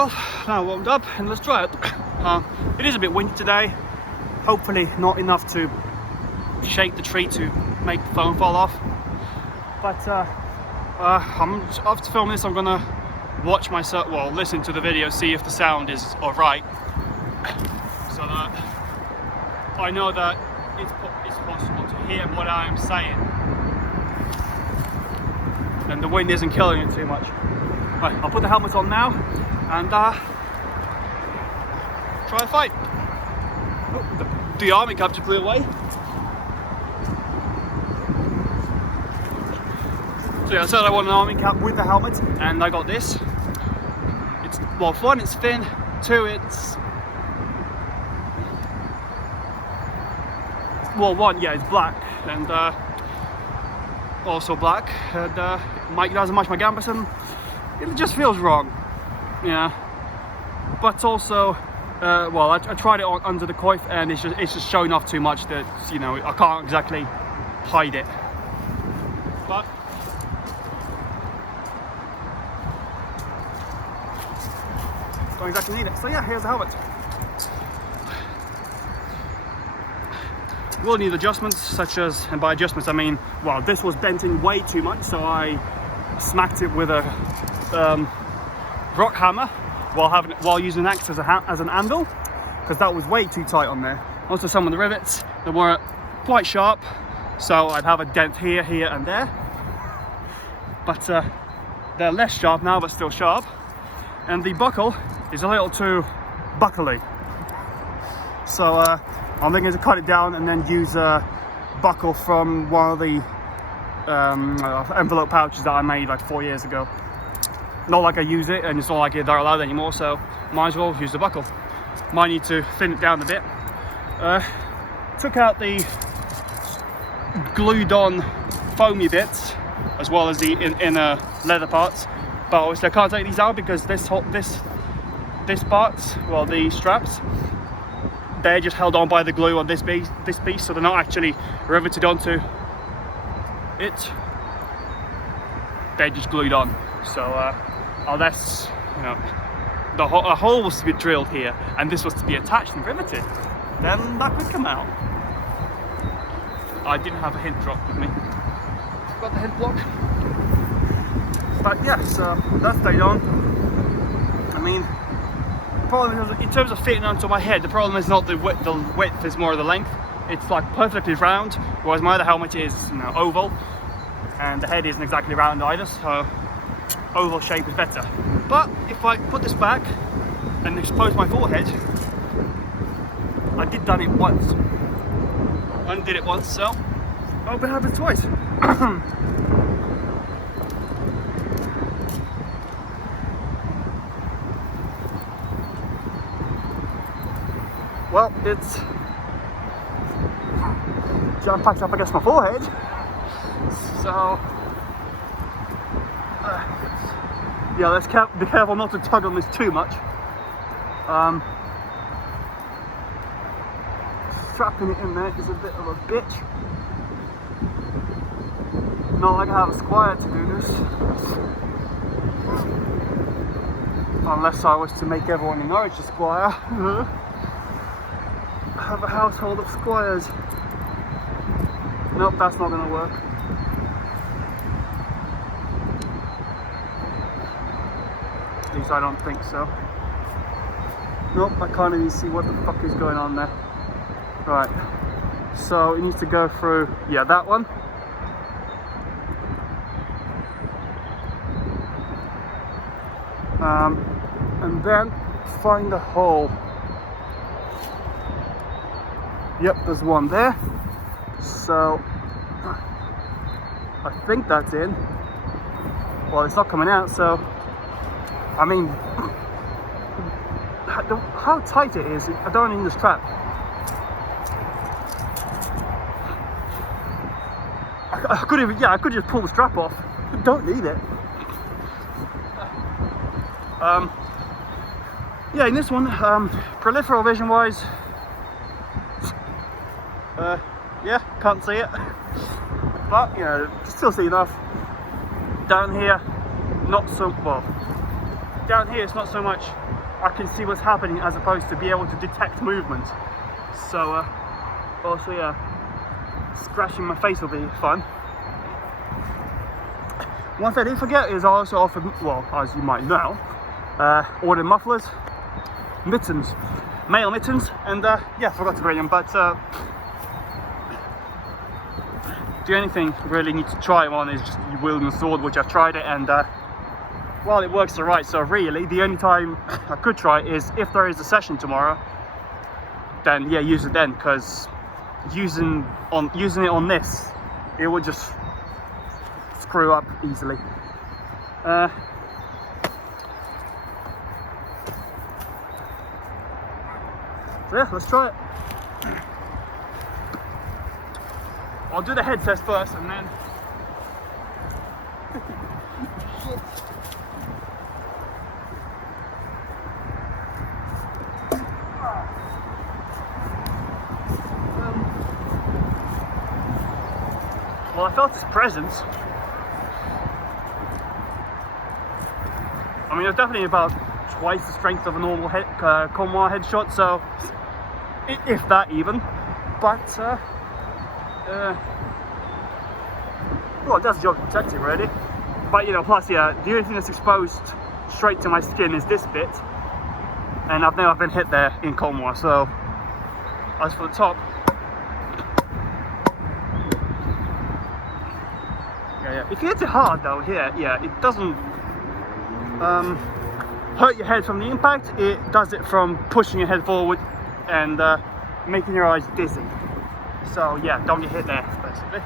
Well, now warmed up and let's try it. It is a bit windy today. Hopefully not enough to shake the tree to make the phone fall off. But after filming this, I'm gonna watch myself, well, listen to the video, see if the sound is alright, so that I know that it's possible to hear what I am saying and the wind isn't killing it too much. Right, I'll put the helmet on now and try a fight. Oh, the army cap just blew away. So yeah, I said I want an army cap with the helmet, and I got this. It's, well, for one, it's thin. Two, it's, well, one, yeah, it's black, and also black, and it doesn't match my gambas, and it just feels wrong, yeah. But also, well, I tried it on under the coif, and it's just showing off too much that, you know, I can't exactly hide it. But don't exactly need it. So yeah, here's the helmet. Will need adjustments, such as, and by adjustments I mean, well, this was bending way too much, so I smacked it with a rock hammer while using an axe as an anvil, because that was way too tight on there. Also, some of the rivets that were quite sharp, so I'd have a dent here, here, and there. But they're less sharp now, but still sharp. And the buckle is a little too buckly, so I'm thinking to cut it down and then use a buckle from one of the envelope pouches that I made like 4 years ago. Not like I use it, and it's not like they're allowed anymore, so might as well use the buckle. Might need to thin it down a bit. Took out the glued on foamy bits as well as the inner leather parts, but obviously I can't take these out because this parts, well, the straps, they're just held on by the glue on this piece, so they're not actually riveted onto it. They're just glued on. So unless, you know, a hole was to be drilled here and this was to be attached and riveted, then that could come out. I didn't have a hint drop with me. Got the hint block. But yes, that stayed on. I mean, the problem is, in terms of fitting onto my head, the problem is not the width is more the length. It's like perfectly round, whereas my other helmet is, you know, oval, and the head isn't exactly round either, so oval shape is better. But if I put this back and expose my forehead, I did done it once. Undid it once, so I'll be having it twice. Well, it's jam packed up against my forehead, so yeah, let's be careful not to tug on this too much. Strapping it in there is a bit of a bitch. Not like I have a squire to do this, unless I was to make everyone in Norwich a squire. Have a household of squires. Nope, that's not going to work. At least I don't think so. Nope, I can't even see what the fuck is going on there. Right, so it needs to go through, yeah, that one. And then find the hole. Yep, there's one there. So I think that's in. Well, it's not coming out, so I mean, how tight it is, I don't need the strap. I could even, yeah, I could just pull the strap off. I don't need it. Yeah, in this one, peripheral vision wise, yeah, can't see it, but you know, still see enough. Down here, not so well. down here it's not so much I can see what's happening as opposed to be able to detect movement. So also, yeah, scratching my face will be fun. One thing I did forget is I also offered, well, as you might know, ordered mufflers, mittens, male mittens, and yeah, forgot to bring them, but the only thing I really need to try them on is just wielding the sword, which I've tried it, and well, it works alright. So really, the only time I could try it is if there is a session tomorrow, then yeah, use it then, because using it on this, it would just screw up easily. So yeah, let's try it. I'll do the head test first and then well, I felt his presence. I mean, it's definitely about twice the strength of a normal Conmar headshot, so if that even. But well, it does the job of protecting, really. But you know, plus, yeah, the only thing that's exposed straight to my skin is this bit, and I've never been hit there in Conmar. So as for the top, yeah. If you hit it hard though, here, yeah, it doesn't hurt your head from the impact. It does it from pushing your head forward and making your eyes dizzy. So yeah, don't get hit there, basically.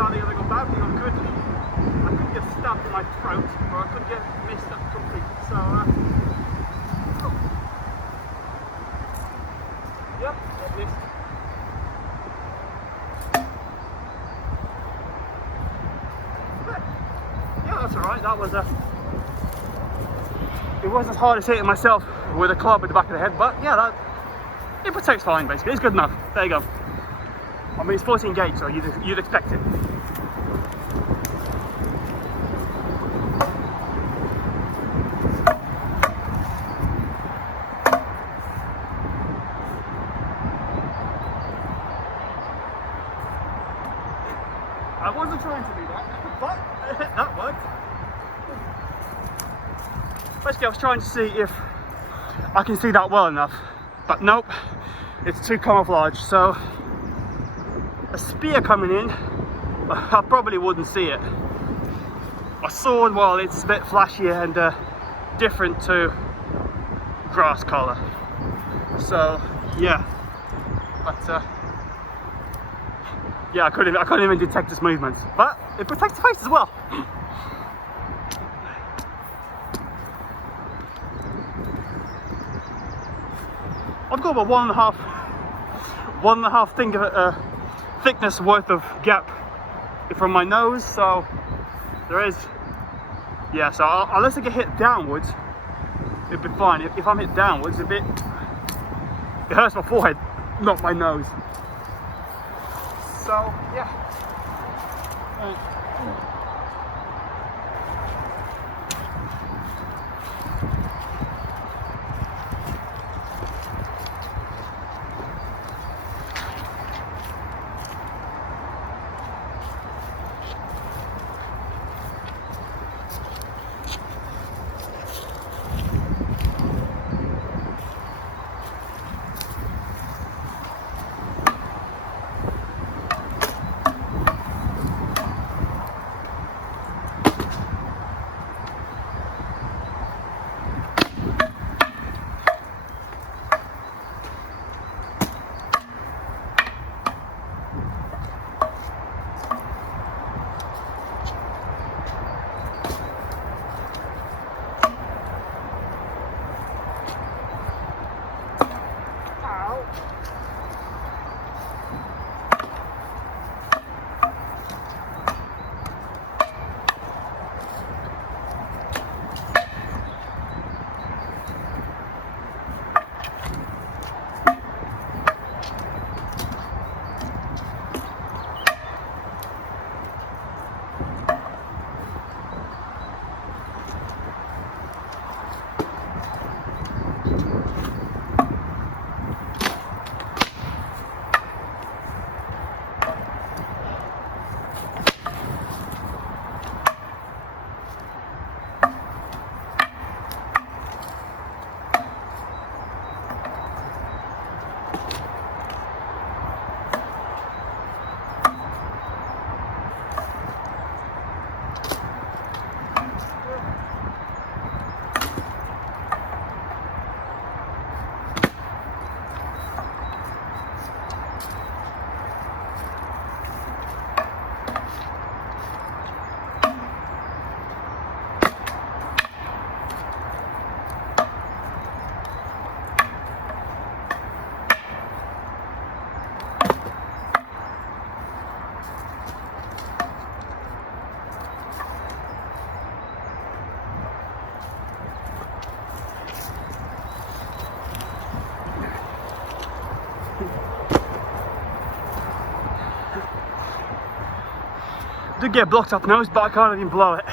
Either go badly or good. I couldn't get stabbed in my throat, or I couldn't get missed up completely. So, oh. Yep, at least. But, yeah, that's alright. That was it wasn't as hard as hitting myself with a club at the back of the head, but yeah, it protects fine. Basically, it's good enough. There you go. I mean, it's 14 gauge, so you'd expect it. I wasn't trying to do that, but that worked. Basically, I was trying to see if I can see that well enough, but nope, it's too camouflage. So a spear coming in, I probably wouldn't see it. A sword, well, it's a bit flashier and different to grass color. So yeah, but yeah, I couldn't even detect its movements, but it protects the face as well. I've got about one and a half thickness worth of gap from my nose, so there is, yeah, so unless I get hit downwards, it'd be fine. If I'm hit downwards, it hurts my forehead, not my nose. So, yeah. Did get blocked up nose, but I can't even blow it.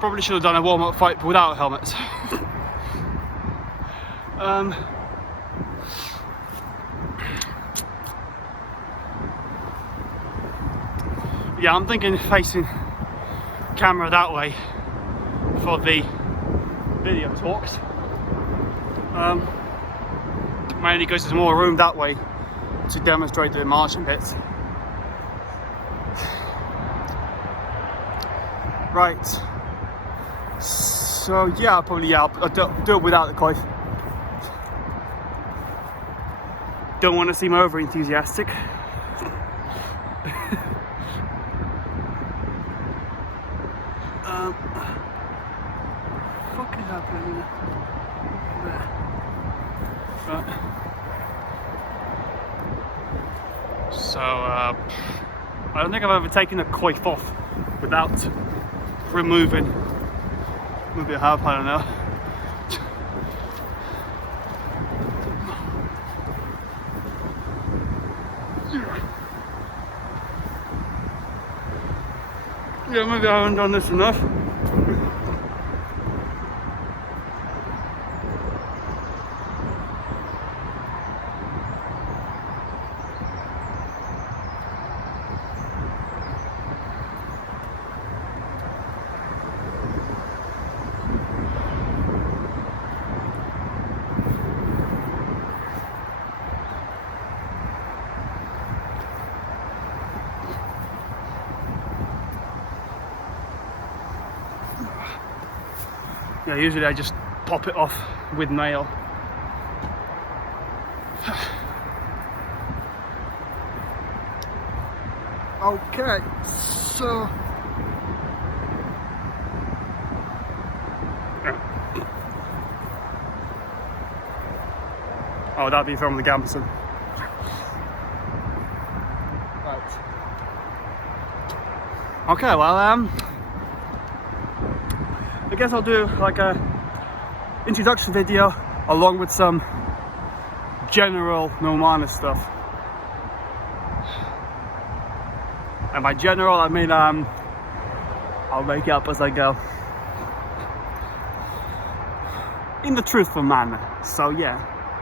Probably should have done a warm-up fight without helmets. Yeah, I'm thinking facing camera that way for the video talks. Mainly because there's more room that way to demonstrate the marching bits. Right. So yeah, I'll do it without the kite. Don't want to seem over enthusiastic. Fuck is happening there? Right. So I don't think I've ever taken a kite off without removing. Maybe I have, I don't know. Yeah, maybe I haven't done this enough. Yeah, usually I just pop it off with nail. Okay, so oh, that'd be from the Gamson. Right. Okay, well, I guess I'll do like a introduction video along with some general Nomana stuff. And by general, I mean I'll make it up as I go, in the truthful manner. So yeah.